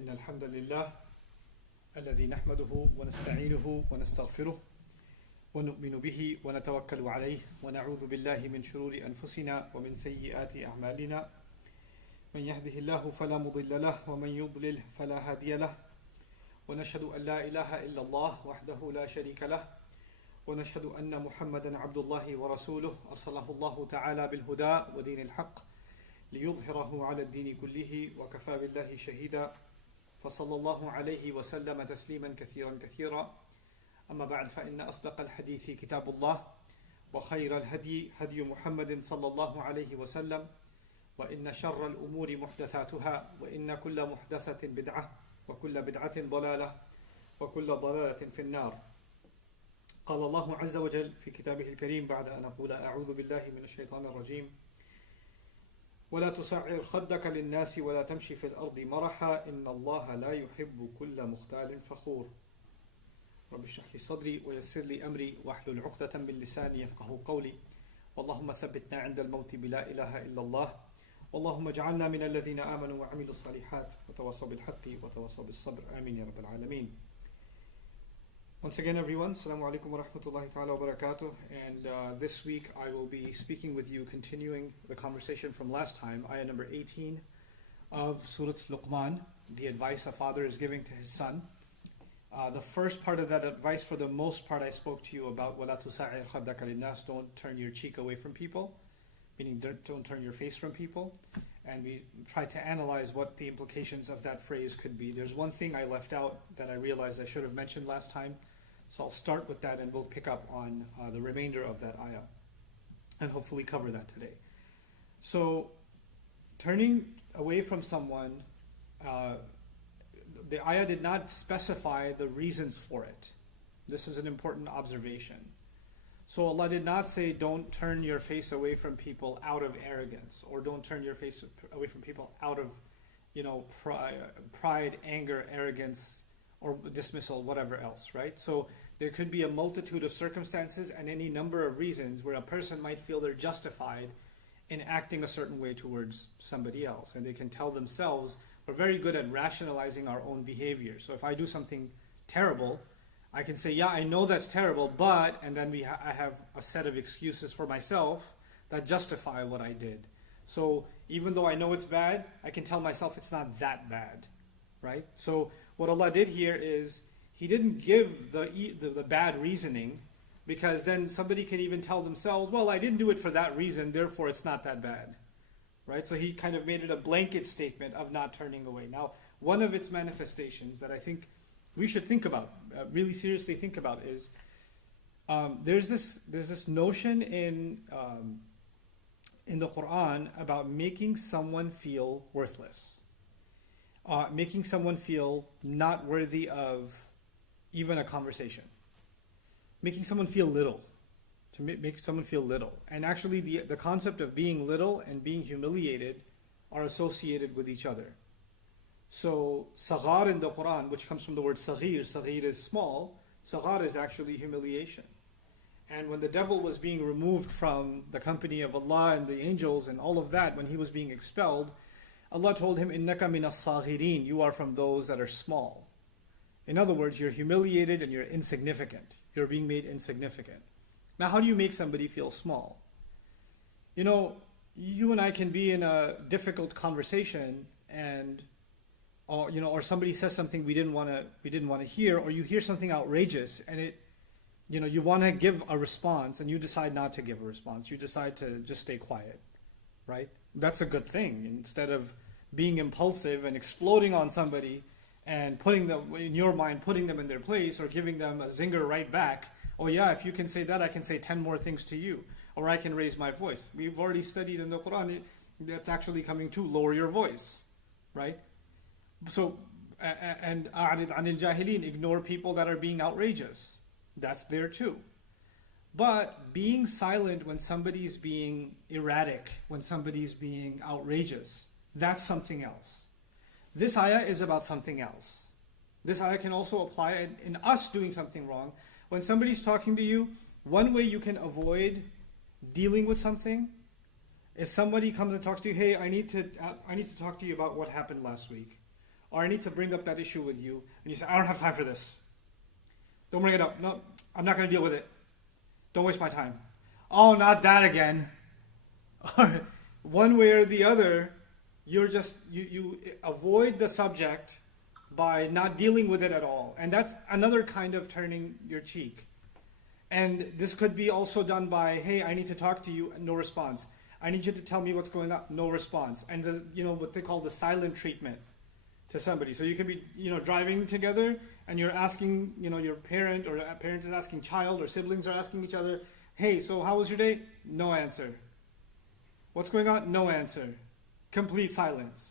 إن الحمد لله الذي نحمده ونستعينه ونستغفره ونؤمن به ونتوكل عليه ونعوذ بالله من شرور أنفسنا ومن سيئات أعمالنا من يهده الله فلا مضل له ومن يضلل فلا هادي له ونشهد أن لا إله إلا الله وحده لا شريك له ونشهد أن محمدا عبد الله ورسوله أرسله الله تعالى بالهدى ودين الحق ليظهره على الدين كله وكفى بالله شهيدا فصلى الله عليه وسلم تسليما كثيرا كثيرا أما بعد فإن أصدق الحديث كتاب الله وخير الهدي هدي محمد صلى الله عليه وسلم وإن شر الأمور محدثاتها وإن كل محدثة بدعة وكل بدعة ضلالة وكل ضلالة في النار. قال الله عز وجل في كتابه الكريم بعد أن أقول أعوذ بالله من الشيطان الرجيم ولا تصعر خدك للناس ولا تمشي في الأرض مرحا إن الله لا يحب كل مختال فخور. رب اشرح لي صدري ويسر لي أمري واحلل عقدة من لساني يفقهوا قولي اللهم ثبتنا عند الموت بلا إله إلا الله اللهم اجعلنا من الذين آمنوا وعملوا الصالحات وتواصوا بالحق وتواصوا بالصبر آمين يا رب العالمين. Once again, everyone, Assalamu alaikum wa rahmatullahi ta'ala wa barakatuh. And this week I will be speaking with you, continuing the conversation from last time, ayah number 18 of Surah Luqman, the advice a father is giving to his son. The first part of that advice, for the most part, I spoke to you about وَلَا تُسَعِرْ خَدَّكَ لِلنَّاسِ, don't turn your cheek away from people, meaning don't turn your face from people. And we tried to analyze what the implications of that phrase could be. There's one thing I left out that I realized I should have mentioned last time. So I'll start with that and we'll pick up on the remainder of that ayah and hopefully cover that today. So turning away from someone, the ayah did not specify the reasons for it. This is an important observation. So Allah did not say don't turn your face away from people out of arrogance, or don't turn your face away from people out of pride, anger, arrogance, or dismissal, whatever else, right? So there could be a multitude of circumstances and any number of reasons where a person might feel they're justified in acting a certain way towards somebody else. And they can tell themselves, we're very good at rationalizing our own behavior. So if I do something terrible, I can say, yeah, I know that's terrible, but, and then I have a set of excuses for myself that justify what I did. So even though I know it's bad, I can tell myself it's not that bad, right? So what Allah did here is, He didn't give the bad reasoning, because then somebody can even tell themselves, well, I didn't do it for that reason, therefore it's not that bad, right? So He kind of made it a blanket statement of not turning away. Now, one of its manifestations that I think we should think about, really seriously think about, is there's this notion in the Quran about making someone feel worthless. Making someone feel not worthy of even a conversation. Making someone feel little. To make someone feel little. And actually the concept of being little and being humiliated are associated with each other. So, saghar in the Quran, which comes from the word saghir is small, saghar is actually humiliation. And when the devil was being removed from the company of Allah and the angels and all of that, when he was being expelled, Allah told him, "Innaka minas saghirin," you are from those that are small. In other words, you're humiliated and you're insignificant. You're being made insignificant. Now, how do you make somebody feel small? You and I can be in a difficult conversation, and or somebody says something we didn't want to hear, or you hear something outrageous, and you want to give a response, and you decide not to give a response. You decide to just stay quiet, right? That's a good thing. Instead of being impulsive and exploding on somebody and putting them in their place, or giving them a zinger right back. Oh yeah, if you can say that, I can say 10 more things to you. Or I can raise my voice. We've already studied in the Quran, that's actually coming to lower your voice, right? So, and a'rid anil jahilin, ignore people that are being outrageous. That's there too. But being silent when somebody's being erratic, when somebody's being outrageous, that's something else. This ayah is about something else. This ayah can also apply in us doing something wrong. When somebody's talking to you, one way you can avoid dealing with something is somebody comes and talks to you, hey, I need to talk to you about what happened last week. or I need to bring up that issue with you, and you say, I don't have time for this. Don't bring it up. No, I'm not going to deal with it. Don't waste my time. Oh, not that again. Or one way or the other, you avoid the subject by not dealing with it at all. And that's another kind of turning your cheek. And this could be also done by, hey, I need to talk to you, no response. I need you to tell me what's going on, no response. And what they call the silent treatment to somebody. So you can be, driving together and you're asking, your parent, or a parent is asking child, or siblings are asking each other, hey, so how was your day? No answer. What's going on? No answer. Complete silence.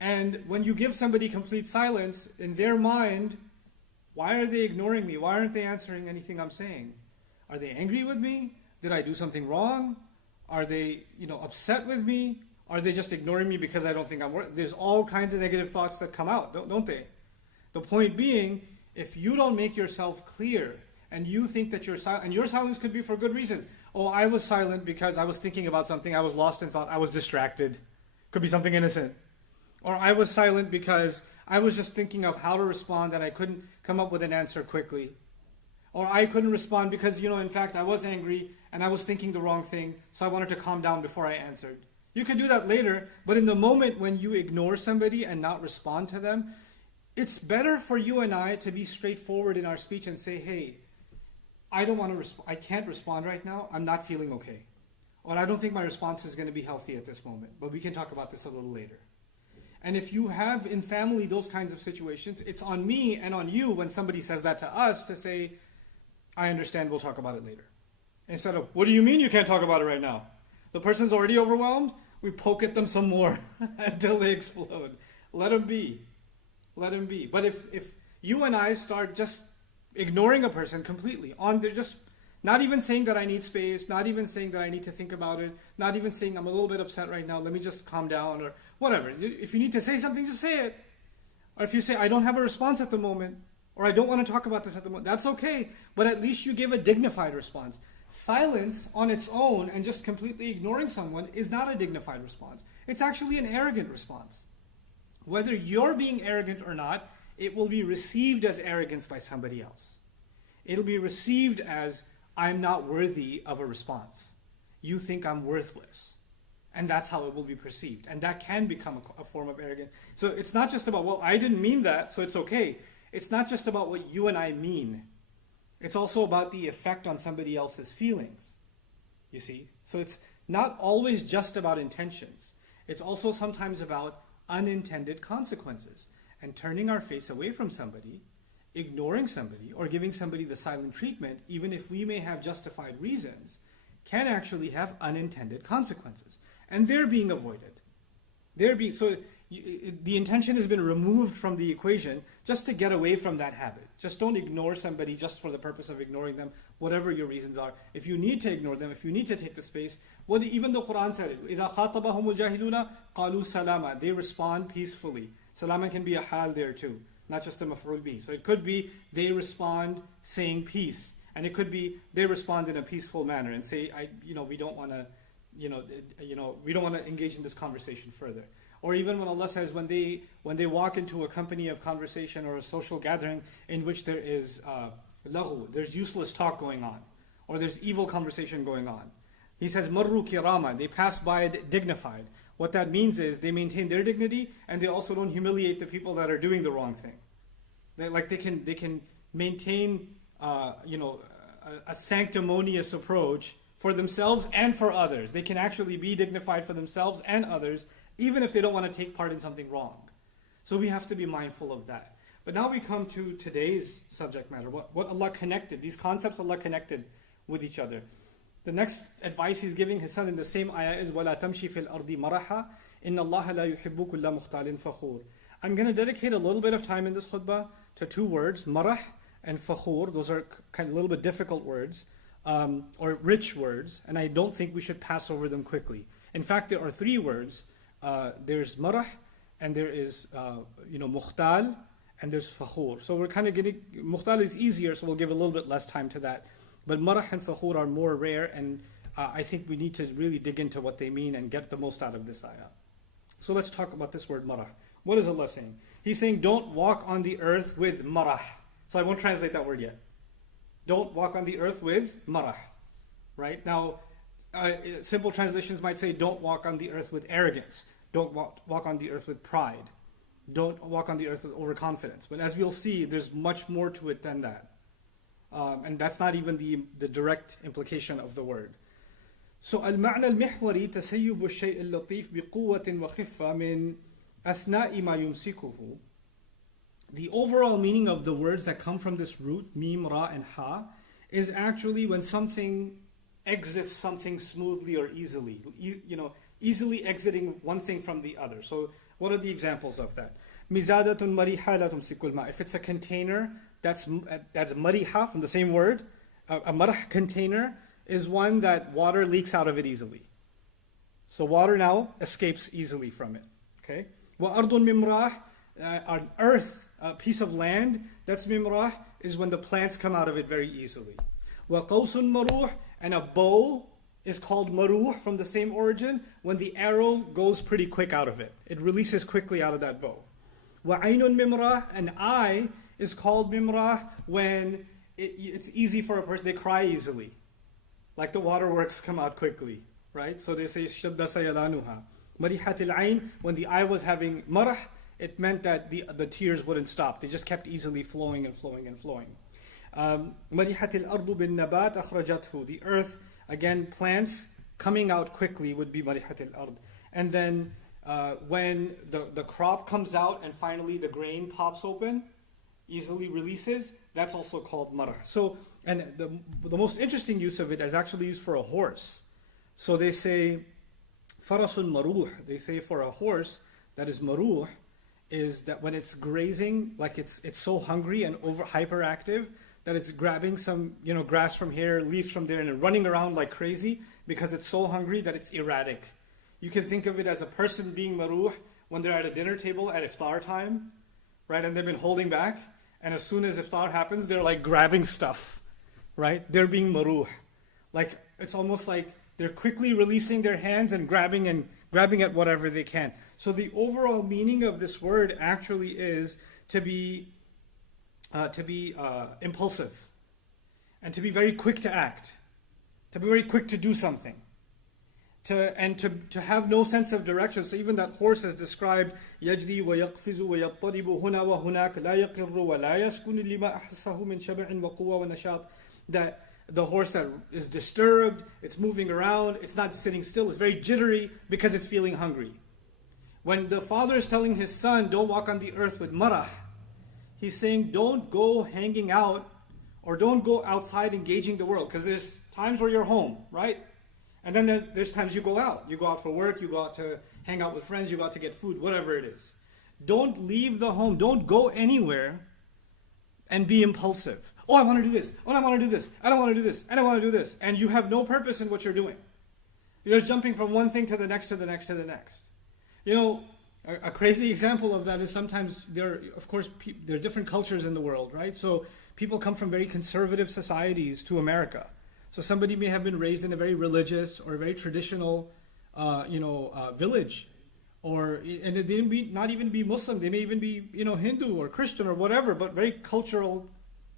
And when you give somebody complete silence, in their mind, why are they ignoring me? Why aren't they answering anything I'm saying? Are they angry with me? Did I do something wrong? Are they, upset with me? Are they just ignoring me because I don't think I'm worth? There's all kinds of negative thoughts that come out, don't they? The point being, if you don't make yourself clear, and you think that you're silent, and your silence could be for good reasons. Oh, I was silent because I was thinking about something, I was lost in thought, I was distracted. Could be something innocent. Or I was silent because I was just thinking of how to respond and I couldn't come up with an answer quickly. Or I couldn't respond because, in fact, I was angry and I was thinking the wrong thing, so I wanted to calm down before I answered. You can do that later, but in the moment when you ignore somebody and not respond to them, it's better for you and I to be straightforward in our speech and say, hey, I can't respond right now, I'm not feeling okay. Or I don't think my response is going to be healthy at this moment, but we can talk about this a little later. And if you have in family those kinds of situations, it's on me and on you when somebody says that to us to say, I understand, we'll talk about it later. Instead of, what do you mean you can't talk about it right now? The person's already overwhelmed, we poke at them some more until they explode. Let them be. Let them be. But if you and I start just ignoring a person completely, they're just not even saying that I need space, not even saying that I need to think about it, not even saying I'm a little bit upset right now, let me just calm down, or whatever. If you need to say something, just say it. Or if you say, I don't have a response at the moment, or I don't want to talk about this at the moment, that's okay. But at least you give a dignified response. Silence on its own and just completely ignoring someone is not a dignified response. It's actually an arrogant response. Whether you're being arrogant or not, it will be received as arrogance by somebody else. It'll be received as, I'm not worthy of a response. You think I'm worthless. And that's how it will be perceived. And that can become a form of arrogance. So it's not just about, well, I didn't mean that, so it's okay. It's not just about what you and I mean. It's also about the effect on somebody else's feelings. You see? So it's not always just about intentions. It's also sometimes about unintended consequences. And turning our face away from somebody, ignoring somebody, or giving somebody the silent treatment, even if we may have justified reasons, can actually have unintended consequences. And they're being avoided. The intention has been removed from the equation just to get away from that habit. Just don't ignore somebody just for the purpose of ignoring them, whatever your reasons are. If you need to ignore them, if you need to take the space, even the Quran said it, إِذَا خَاطَبَهُمُ الْجَاهِلُونَ قَالُوا سَلَامًا. They respond peacefully. Salama can be a hal there too, not just a maf'ul bih. So it could be they respond saying peace, and it could be they respond in a peaceful manner and say, we don't want to, we don't want to engage in this conversation further. Or even when Allah says when they walk into a company of conversation or a social gathering in which there is laghu, there's useless talk going on, or there's evil conversation going on. He says marru kirama, they pass by dignified. What that means is they maintain their dignity and they also don't humiliate the people that are doing the wrong thing. They can maintain a sanctimonious approach for themselves and for others. They can actually be dignified for themselves and others, even if they don't want to take part in something wrong. So we have to be mindful of that. But now we come to today's subject matter, what Allah connected, these concepts Allah connected with each other. The next advice He's giving His son in the same ayah is وَلَا تَمْشِ فِي الْأَرْضِ مَرَحًا إِنَّ اللَّهَ لَا يُحِبُّ كُلَّ مُخْتَالٍ فَخُورٍ. I'm going to dedicate a little bit of time in this khutbah to two words, marah and fakhur. Those are kind of a little bit difficult words, or rich words, and I don't think we should pass over them quickly. In fact, there are three words. There's marah, and there is mukhtal, and there's fakhur. So we're kind of getting, mukhtal is easier, so we'll give a little bit less time to that. But marah and fakhur are more rare, and I think we need to really dig into what they mean and get the most out of this ayah. So let's talk about this word marah. What is Allah saying? He's saying don't walk on the earth with marah. So I won't translate that word yet. Don't walk on the earth with marah. Right? Now, simple translations might say don't walk on the earth with arrogance. Don't walk on the earth with pride. Don't walk on the earth with overconfidence. But as we'll see, there's much more to it than that. And that's not even the direct implication of the word. So المعنى المحوري تسيب الشيء اللطيف بقوة وخفة من أثناء ما يمسكه. The overall meaning of the words that come from this root, mim, ra, and ha, is actually when something exits something smoothly or easily. Easily exiting one thing from the other. So what are the examples of that? مِزَادَةٌ مَرِيحَةٌ لَا تُمْسِكُ الْمَاءَ. If it's a container, that's mariha from the same word. A marah container is one that water leaks out of it easily. So water now escapes easily from it. Okay? وَأَرْضٌ مِمْرَاحٌ, an earth, a piece of land, that's mimrah, is when the plants come out of it very easily. وَقَوْسٌ مَرُوحٌ, and a bow is called maruh from the same origin, when the arrow goes pretty quick out of it. It releases quickly out of that bow. وَعَيْنٌ مِمْرَاحٌ, an eye is called mimrah when it's easy for a person, they cry easily. Like the waterworks come out quickly, right? So they say شَدَّ سَيَلَانُهَا. مَرِحَةِ الْعَيْنِ, when the eye was having marah, it meant that the tears wouldn't stop. They just kept easily flowing and flowing and flowing. مَرِحَةِ الْأَرْضُ بِالنَّبَاتِ أَخْرَجَتْهُ. The earth, again, plants coming out quickly would be مَرِحَةِ الْأَرْض. And then when the crop comes out and finally the grain pops open, easily releases, that's also called marah. So, and the most interesting use of it is actually used for a horse. So they say farasun maruh. They say for a horse that is maruh is that when it's grazing, like it's so hungry and hyperactive that it's grabbing some grass from here, leaves from there, and running around like crazy because it's so hungry that it's erratic. You can think of it as a person being maruh when they're at a dinner table at iftar time, right? And they've been holding back, and as soon as iftar happens, they're like grabbing stuff, right? They're being maruh. Like it's almost like they're quickly releasing their hands and grabbing at whatever they can. So the overall meaning of this word actually is to be impulsive, and to be very quick to act, to be very quick to do something, to have no sense of direction. So even that horse is described يجري ويقفز ويضطرب هنا وهناك لا يقر ولا يسكن لما أحسه من شبع وقوة ونشاط. That the horse that is disturbed, it's moving around, it's not sitting still, it's very jittery because it's feeling hungry. When the father is telling his son, don't walk on the earth with marah, he's saying don't go hanging out or don't go outside engaging the world, because there's times where you're home, right? And then there's times you go out. You go out for work, you go out to hang out with friends, you go out to get food, whatever it is. Don't leave the home. Don't go anywhere and be impulsive. Oh, I want to do this. Oh, I want to do this. I don't want to do this. I don't want to do this. And you have no purpose in what you're doing. You're just jumping from one thing to the next, to the next, to the next. A crazy example of that is sometimes there are different cultures in the world, right? So people come from very conservative societies to America. So somebody may have been raised in a very religious or a very traditional, village, and they didn't not even be Muslim. They may even be, Hindu or Christian or whatever, but very cultural,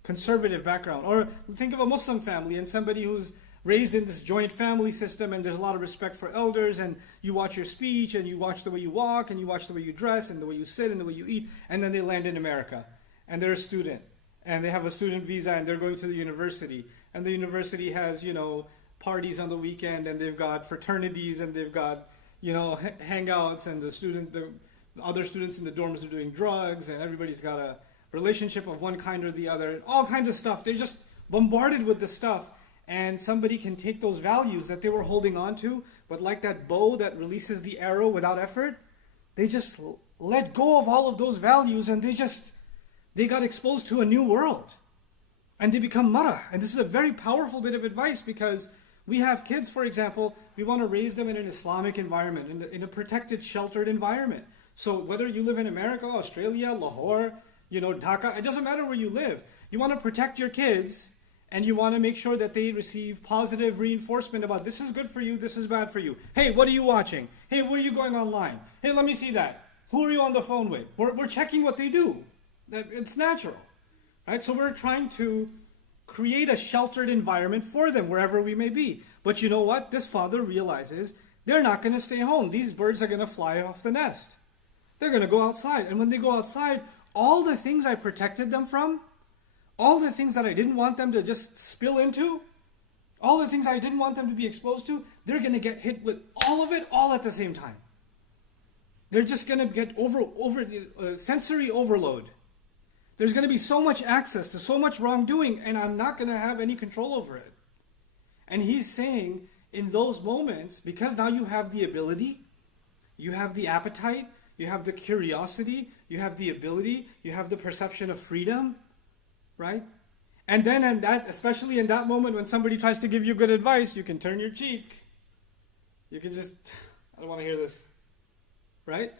conservative background. Or think of a Muslim family and somebody who's raised in this joint family system, and there's a lot of respect for elders, and you watch your speech, and you watch the way you walk, and you watch the way you dress, and the way you sit, and the way you eat, and then they land in America, and they're a student, and they have a student visa, and they're going to the university, and the university has, parties on the weekend, and they've got fraternities, and they've got, hangouts, and the other students in the dorms are doing drugs, and everybody's got a relationship of one kind or the other, all kinds of stuff. They're just bombarded with this stuff. And somebody can take those values that they were holding on to, but like that bow that releases the arrow without effort, they just let go of all of those values, and they got exposed to a new world. And they become marah. And this is a very powerful bit of advice, because we have kids, for example, we want to raise them in an Islamic environment, in a protected, sheltered environment. So whether you live in America, Australia, Lahore, Dhaka, it doesn't matter where you live. You want to protect your kids, and you want to make sure that they receive positive reinforcement about this is good for you, this is bad for you. Hey, what are you watching? Hey, where are you going online? Hey, let me see that. Who are you on the phone with? We're checking what they do. It's natural. Right? So we're trying to create a sheltered environment for them wherever we may be. But you know what? This father realizes they're not going to stay home. These birds are going to fly off the nest. They're going to go outside. And when they go outside, all the things I protected them from, all the things that I didn't want them to just spill into, all the things I didn't want them to be exposed to, they're going to get hit with all of it all at the same time. They're just going to get sensory overload. There's going to be so much access to so much wrongdoing, and I'm not going to have any control over it. And he's saying, in those moments, because now you have the ability, you have the appetite, you have the curiosity, you have the ability, you have the perception of freedom, right? And then, especially in that moment when somebody tries to give you good advice, you can turn your cheek. You can just, I don't want to hear this, right?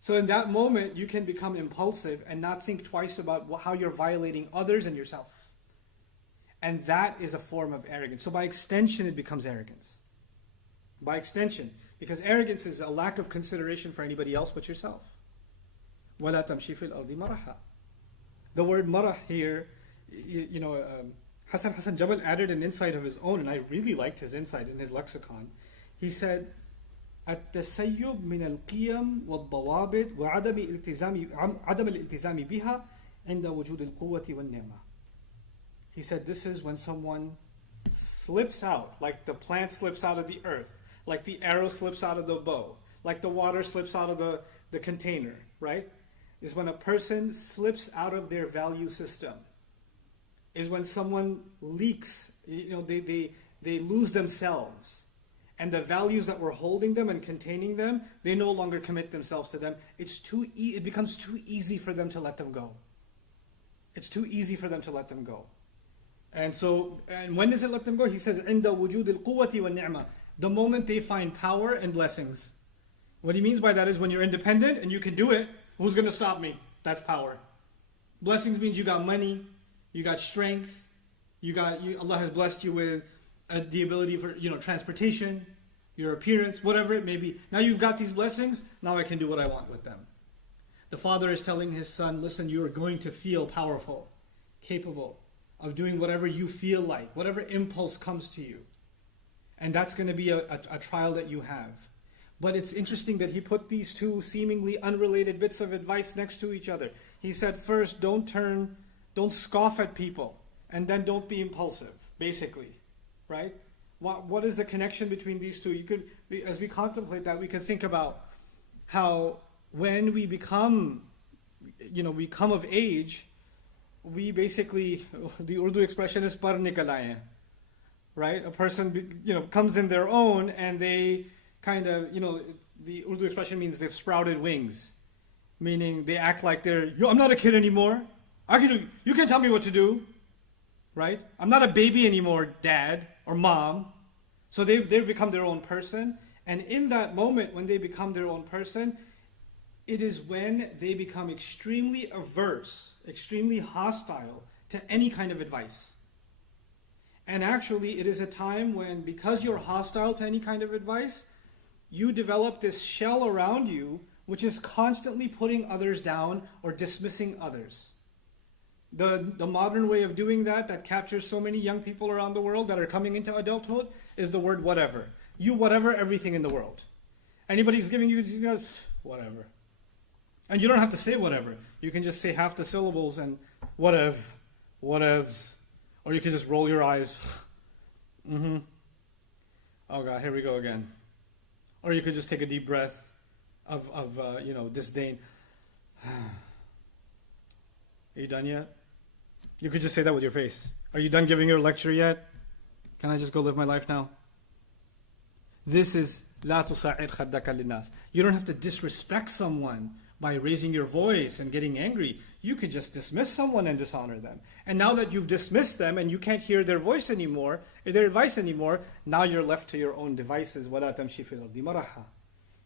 So in that moment, you can become impulsive and not think twice about how you're violating others and yourself. And that is a form of arrogance. So by extension, it becomes arrogance. By extension. Because arrogance is a lack of consideration for anybody else but yourself. وَلَا تَمْشِي فِي الْأَرْضِ مَرَحًا. The word marah here, Hassan Jabal added an insight of his own, and I really liked his insight in his lexicon. He said, التسيب من القيم والضوابط وعدم الالتزام بها عند وجود القوة والنعمة. He said this is when someone slips out, like the plant slips out of the earth, like the arrow slips out of the bow, like the water slips out of the container, right? Is when a person slips out of their value system. Is when someone leaks, they lose themselves. And the values that were holding them and containing them, they no longer commit themselves to them. It becomes too easy for them to let them go. It's too easy for them to let them go. And when does it let them go? He says, عند وجود القوة والنعمة. The moment they find power and blessings. What he means by that is when you're independent and you can do it, who's going to stop me? That's power. Blessings means you got money, you got strength, Allah has blessed you with the ability for transportation, your appearance, whatever it may be. Now you've got these blessings, now I can do what I want with them. The father is telling his son, listen, you are going to feel powerful, capable of doing whatever you feel like, whatever impulse comes to you. And that's going to be a trial that you have. But it's interesting that he put these two seemingly unrelated bits of advice next to each other. He said, first, don't scoff at people, and then don't be impulsive, basically. Right? What is the connection between these two? As we contemplate that, we could think about how when we become of age, we basically, the Urdu expression is par nikal aaye, right? A person, comes in their own, and they kind of, the Urdu expression means they've sprouted wings, meaning they act like I'm not a kid anymore. You can tell me what to do, right? I'm not a baby anymore, dad or mom. So they've become their own person. And in that moment, when they become their own person, it is when they become extremely averse, extremely hostile to any kind of advice. And actually, it is a time when, because you're hostile to any kind of advice, you develop this shell around you, which is constantly putting others down or dismissing others. The modern way of doing that captures so many young people around the world that are coming into adulthood, is the word whatever. You whatever everything in the world. Anybody's giving you, whatever. And you don't have to say whatever. You can just say half the syllables and whatevs. Or you can just roll your eyes. Mm-hmm. Oh God, here we go again. Or you could just take a deep breath of disdain. Are you done yet? You could just say that with your face. Are you done giving your lecture yet? Can I just go live my life now? This is لا تصعر خدك للناس. You don't have to disrespect someone by raising your voice and getting angry. You could just dismiss someone and dishonor them. And now that you've dismissed them and you can't hear their voice anymore, their advice anymore, now you're left to your own devices. وَلَا تَمْشِي فِي الْأَرْضِ مَرَحًا.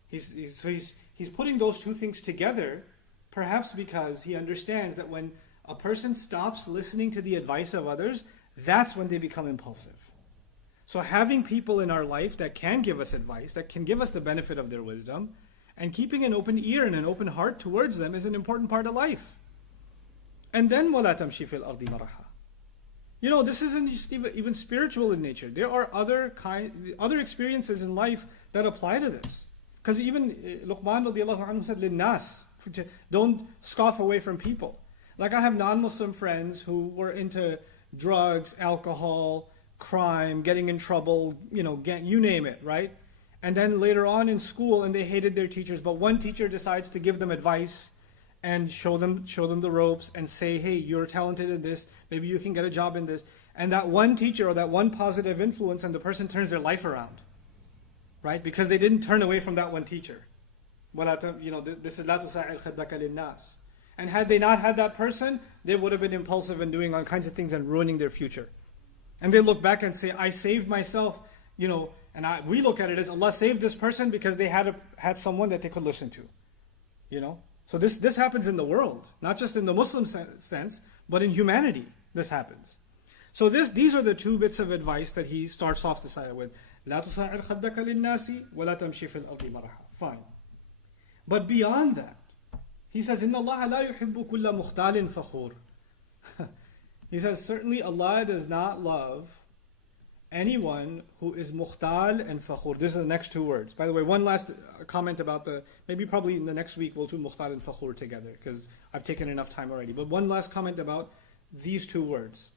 He's putting those two things together, perhaps because he understands that when a person stops listening to the advice of others, that's when they become impulsive. So having people in our life that can give us advice, that can give us the benefit of their wisdom, And keeping an open ear and an open heart towards them is an important part of life. And then وَلَا تَمْشِي فِي الْأَرْضِ مَرَحًا. This isn't just even spiritual in nature. There are other experiences in life that apply to this. Because even Luqman radiallahu anhu said, لِلنَّاسِ, don't scoff away from people. Like I have non-Muslim friends who were into drugs, alcohol, crime, getting in trouble, you name it, right? And then later on in school, and they hated their teachers, but one teacher decides to give them advice and show them the ropes and say, hey, you're talented in this, maybe you can get a job in this. And that one teacher or that one positive influence, and the person turns their life around, right? Because they didn't turn away from that one teacher. This is لَا تُسَاعِرْ خَدَّكَ لِلنَّاسِ. And had they not had that person, they would have been impulsive and doing all kinds of things and ruining their future. And they look back and say, I saved myself, and we look at it as Allah saved this person because they had someone that they could listen to. So this happens in the world, not just in the Muslim sense, but in humanity, this happens. So these are the two bits of advice that he starts off the ayah with. لَا تُسَاعِرْ خَدَّكَ لِلنَّاسِ وَلَا تَمْشِي فِي الْأَرْضِ مَرَحًا. Fine. But beyond that, he says, إِنَّ اللَّهَ لَا يُحِبُّ كُلَّ مُخْتَالٍ فَخُورٍ. He says, certainly Allah does not love anyone who is mukhtal and fakhur. These are the next two words. By the way, one last comment about probably in the next week we'll do mukhtal and fakhur together because I've taken enough time already. But one last comment about these two words.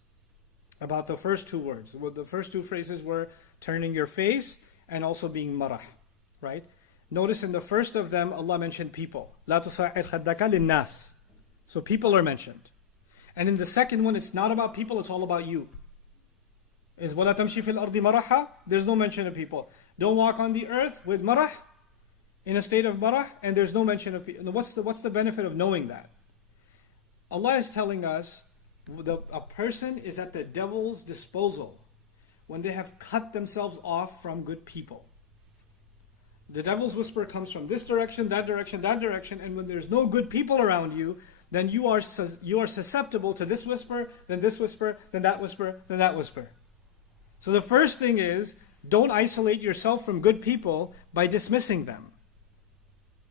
About the first two words. Well, the first two phrases were turning your face and also being marah. Right? Notice in the first of them, Allah mentioned people. لَا تُسَاعِرْ خَدَّكَ لِلنَّاسِ. So people are mentioned. And in the second one, it's not about people, it's all about you. Is وَلَا تَمْشِي فِي الْأَرْضِ مَرَحًا. There's no mention of people. Don't walk on the earth with marah, in a state of marah, and there's no mention of people. What's the benefit of knowing that? Allah is telling us a person is at the devil's disposal when they have cut themselves off from good people. The devil's whisper comes from this direction, that direction, that direction, and when there's no good people around you, then you are susceptible to this whisper, then that whisper, then that whisper. So the first thing is, don't isolate yourself from good people by dismissing them.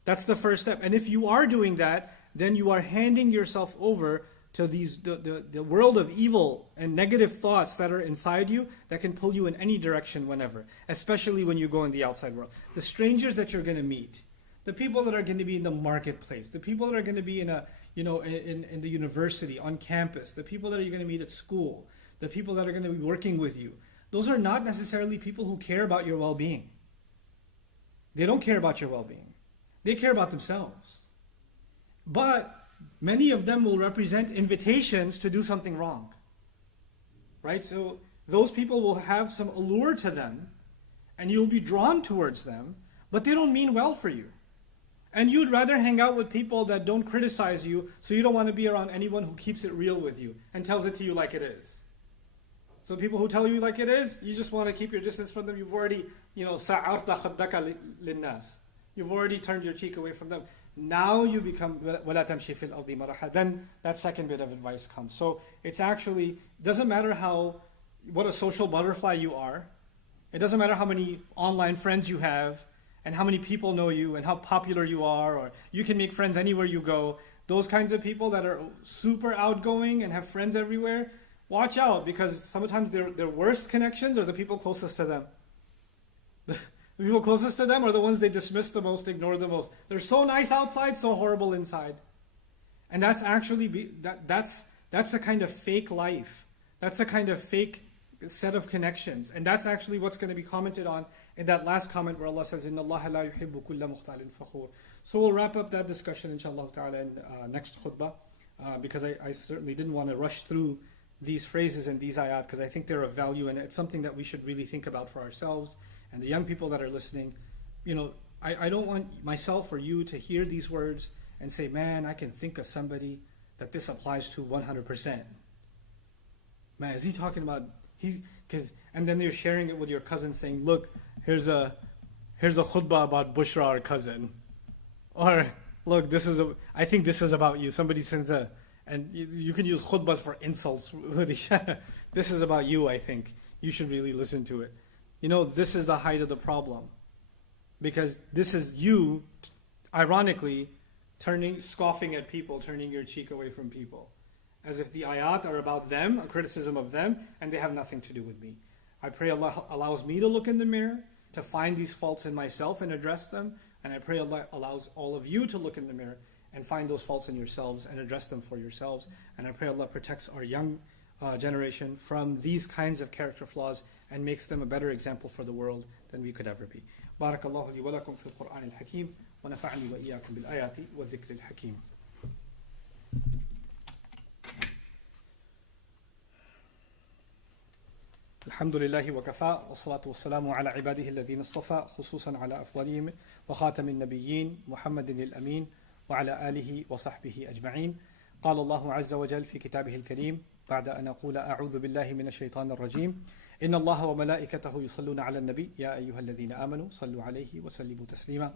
That's the first step. And if you are doing that, then you are handing yourself over to the world of evil and negative thoughts that are inside you that can pull you in any direction whenever, especially when you go in the outside world. The strangers that you're going to meet, the people that are going to be in the marketplace, the people that are going to be in the university, on campus, the people that you're going to meet at school, the people that are going to be working with you, those are not necessarily people who care about your well-being. They don't care about your well-being. They care about themselves. But many of them will represent invitations to do something wrong. Right? So those people will have some allure to them, and you'll be drawn towards them, but they don't mean well for you. And you'd rather hang out with people that don't criticize you, so you don't want to be around anyone who keeps it real with you and tells it to you like it is. So people who tell you like it is, you just want to keep your distance from them. You've already, سَعَرْتَ خَدَّكَ لِلنَّاسِ. You've already turned your cheek away from them. Now you become وَلَا تَمْشِي فِي الْأَرْضِ مَرَحًا. Then that second bit of advice comes. So it's actually, doesn't matter what a social butterfly you are. It doesn't matter how many online friends you have and how many people know you and how popular you are, or you can make friends anywhere you go. Those kinds of people that are super outgoing and have friends everywhere, watch out, because sometimes their worst connections are the people closest to them. The people closest to them are the ones they dismiss the most, ignore the most. They're so nice outside, so horrible inside. And that's actually, that's a kind of fake life. That's a kind of fake set of connections. And that's actually what's going to be commented on in that last comment where Allah says, إِنَّ اللَّهَ لَا يُحِبُّ كُلَّ مُخْتَالٍ فَخُورٍ. So we'll wrap up that discussion, inshallah ta'ala, in next khutbah, because I certainly didn't want to rush through these phrases and these ayat, because I think they're of value, and it's something that we should really think about for ourselves and the young people that are listening. I don't want myself or you to hear these words and say, man, I can think of somebody that this applies to 100%. Man, is he talking about, and then you're sharing it with your cousin saying, look, here's a khutbah about Bushra, our cousin. Or, look, I think this is about you. Somebody sends and you can use khutbahs for insults with each other. This is about you, I think. You should really listen to it. This is the height of the problem. Because this is you ironically, scoffing at people, turning your cheek away from people. As if the ayat are about them, a criticism of them, and they have nothing to do with me. I pray Allah allows me to look in the mirror, to find these faults in myself and address them. And I pray Allah allows all of you to look in the mirror and find those faults in yourselves and address them for yourselves. And I pray Allah protects our young generation from these kinds of character flaws and makes them a better example for the world than we could ever be. Barakallahu li wa lakum fil Qur'an al-Hakim wa nafa'ani wa iyyakum bil ayati wa dhikr al-Hakim. الحمد لله وكفى والصلاة والسلام على عباده الذين اصطفى خصوصا على أفضلهم وخاتم النبيين محمد الأمين وعلى آله وصحبه أجمعين. قال الله عز وجل في كتابه الكريم بعد أن أقول أعوذ بالله من الشيطان الرجيم إن الله وملائكته يصلون على النبي يا أيها الذين آمنوا صلوا عليه وسلموا تسليما.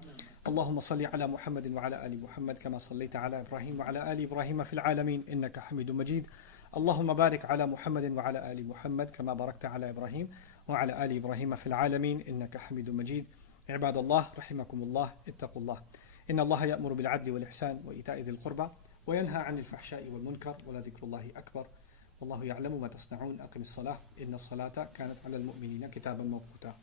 اللهم صل على محمد وعلى آل محمد كما صليت على إبراهيم وعلى آل إبراهيم في العالمين إنك حميد مجيد. اللهم بارك على محمد وعلى آل محمد كما باركت على إبراهيم وعلى آل إبراهيم في العالمين إنك حميد مجيد. عباد الله رحمكم الله اتقوا الله إن الله يأمر بالعدل والإحسان وإيتاء ذي القربى وينهى عن الفحشاء والمنكر ولذكر الله أكبر والله يعلم ما تصنعون. أقم الصلاة إن الصلاة كانت على المؤمنين كتابا موقوتا.